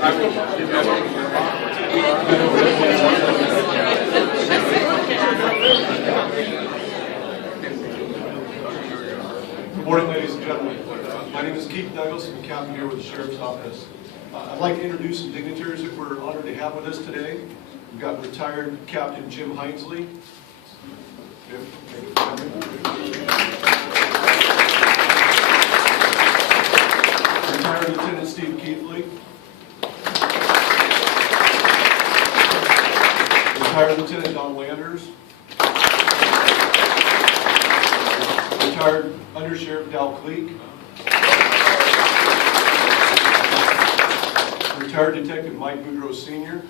Good morning, ladies and gentlemen. My name is Keith Douglas. I'm a captain here with the Sheriff's Office. I'd like to introduce some dignitaries that we're honored to have with us today. We've got retired Captain Jim Hinesley. Retired Lieutenant Steve Keithley. Retired Lieutenant Don Landers. Retired Under Sheriff Dal Cleek. Retired Detective Mike Boudreaux Sr.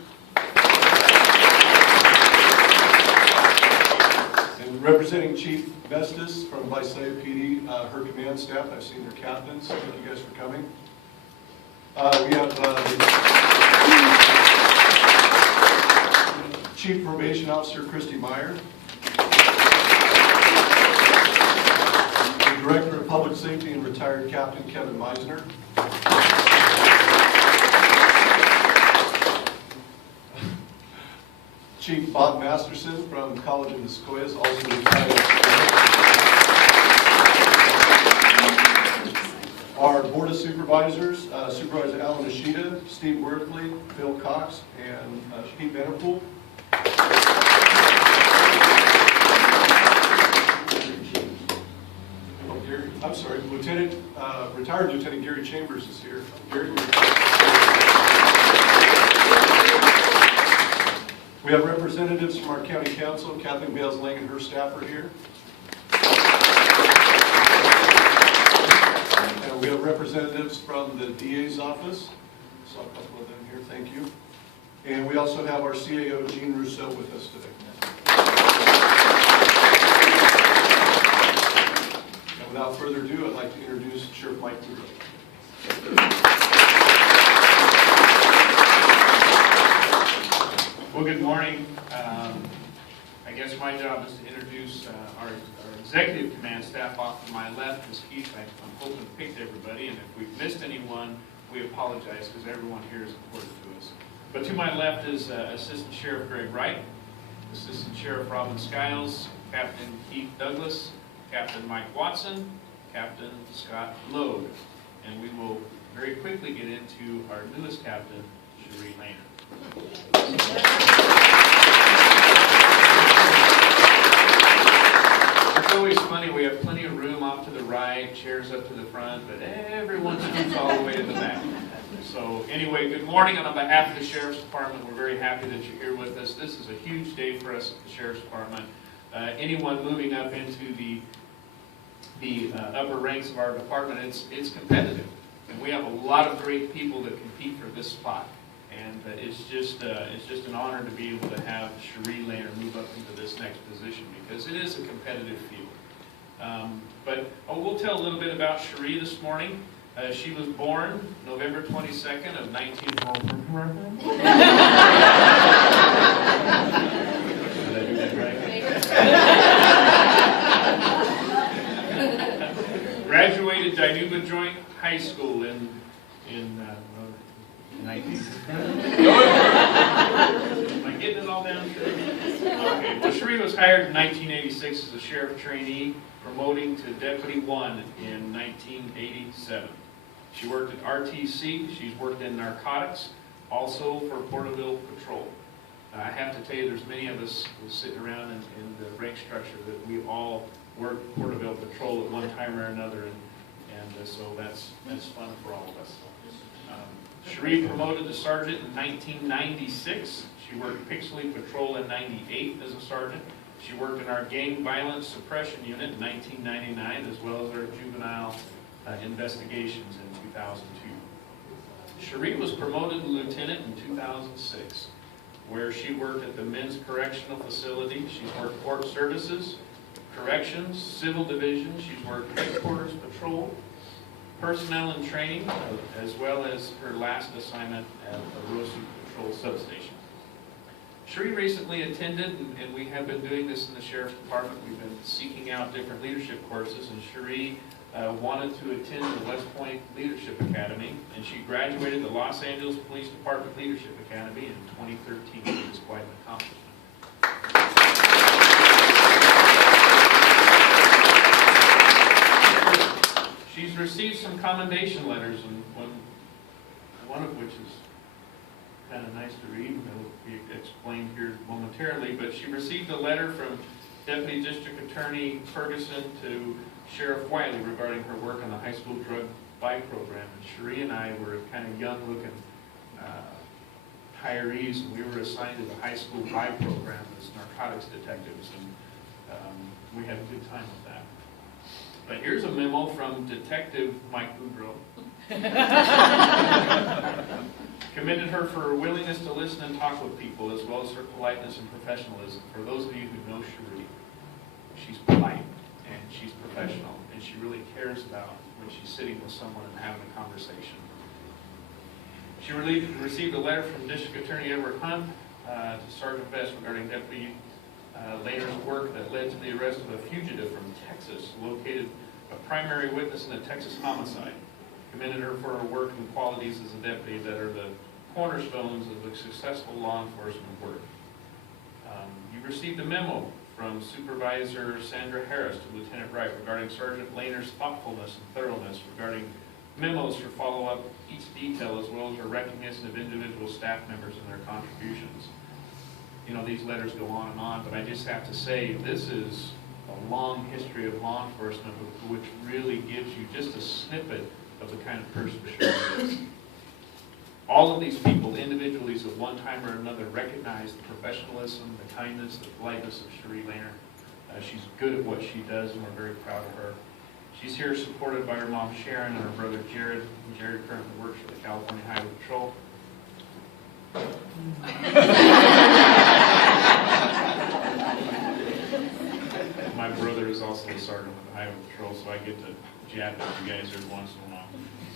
And representing Chief Vestas from Visalia PD, her command staff. I've seen their captains. Thank you guys for coming. We have Chief Probation Officer Christy Meyer. Director of Public Safety and retired Captain Kevin Meisner. Chief Bob Masterson from College of the Sequoias, also retired. Our Board of Supervisors, Supervisor Alan Nishida, Steve Worthley, Phil Cox, and Pete Vanderpool. I'm sorry, retired Lieutenant Gary Chambers is here. Gary. We have representatives from our county council. Kathleen Bales-Lang and her staff are here. And we have representatives from the DA's office. Saw a couple of them here, thank you. And we also have our CAO, Gene Rousseau, with us today. Without further ado, I'd like to introduce Sheriff Mike Boudreaux. Well, good morning. I guess my job is to introduce our executive command staff. Off to my left is Keith. I'm hoping to pick everybody, and if we've missed anyone, we apologize because everyone here is important to us. But to my left is Assistant Sheriff Greg Wright, Assistant Sheriff Robin Skiles, Captain Keith Douglas, Captain Mike Watson, Captain Scott Logue, and we will very quickly get into our newest captain, Cherie Lehner. It's always funny, we have plenty of room off to the right, chairs up to the front, but everyone comes all the way to the back. So anyway, good morning, and on behalf of the Sheriff's Department, we're very happy that you're here with us. This is a huge day for us at the Sheriff's Department. Anyone moving up into the upper ranks of our department, it's competitive, and we have a lot of great people that compete for this spot, and it's just an honor to be able to have Cherie Lehner move up into this next position because it is a competitive field. But we'll tell a little bit about Cherie this morning. She was born November 22nd of 19... Graduated Dinuba Joint High School in 19... Am I getting it all down? Okay. Well, Cherie was hired in 1986 as a sheriff trainee, promoting to Deputy 1 in 1987. She worked at RTC. She's worked in narcotics, also for Porterville Patrol. I have to tell you, there's many of us sitting around in the rank structure that we all worked Porterville Patrol at one time or another, and so that's fun for all of us. Cherie promoted to sergeant in 1996. She worked Pixley Patrol in 98 as a sergeant. She worked in our gang violence suppression unit in 1999, as well as our juvenile investigations in 2002. Cherie was promoted to lieutenant in 2006, where she worked at the Men's Correctional Facility. She's worked court services, corrections, civil division. She's worked headquarters patrol, personnel and training, as well as her last assignment at the Rosu Patrol Substation. Cherie recently attended, and we have been doing this in the Sheriff's Department. We've been seeking out different leadership courses, and Cherie wanted to attend the West Point Leadership Academy, and she graduated the Los Angeles Police Department Leadership Academy in 2013, which is quite an accomplishment. She's received some commendation letters, and one of which is kind of nice to read, and it'll be explained here momentarily, but she received a letter from Deputy District Attorney Ferguson to Sheriff Wiley regarding her work on the high school drug buy program. And Cherie and I were kind of young-looking hirees, and we were assigned to the high school buy program as narcotics detectives, and we had a good time with that. But here's a memo from Detective Mike Boudreau. Commended her for her willingness to listen and talk with people, as well as her politeness and professionalism. For those of you who know Cherie, she's polite and she's professional, and she really cares about when she's sitting with someone and having a conversation. She received a letter from District Attorney Edward Hunt to Sergeant Best regarding Deputy Lehner's work that led to the arrest of a fugitive from Texas, located a primary witness in a Texas homicide. Commended her for her work and qualities as a deputy that are the cornerstones of a successful law enforcement work. You received a memo from Supervisor Sandra Harris to Lieutenant Wright regarding Sergeant Lehner's thoughtfulness and thoroughness regarding memos for follow-up each detail, as well as her recognition of individual staff members and their contributions. You know, these letters go on, but I just have to say, this is a long history of law enforcement, which really gives you just a snippet of the kind of person Cherie is. All of these people, individually, at one time or another, recognize the professionalism, the kindness, the politeness of Cherie Lehner. She's good at what she does, and we're very proud of her. She's here supported by her mom, Sharon, and her brother, Jared. Jared currently works for the California Highway Patrol. My brother is also a sergeant with the Highway Patrol, so I get to jab at you guys every once in a while.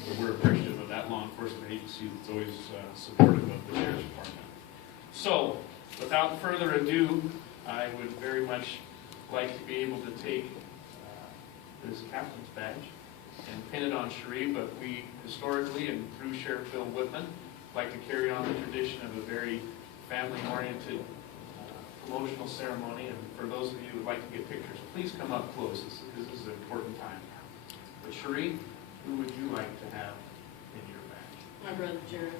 But we're appreciative of that law enforcement agency that's always supportive of the Sheriff's Department. So, without further ado, I would very much like to be able to take this captain's badge and pin it on Cherie, but we historically and through Sheriff Bill Whitman like to carry on the tradition of a very family-oriented promotional ceremony. And for those of you who would like to get pictures, please come up close. This is an important time. But Cherie, who would you like to have in your badge? My brother, Jared.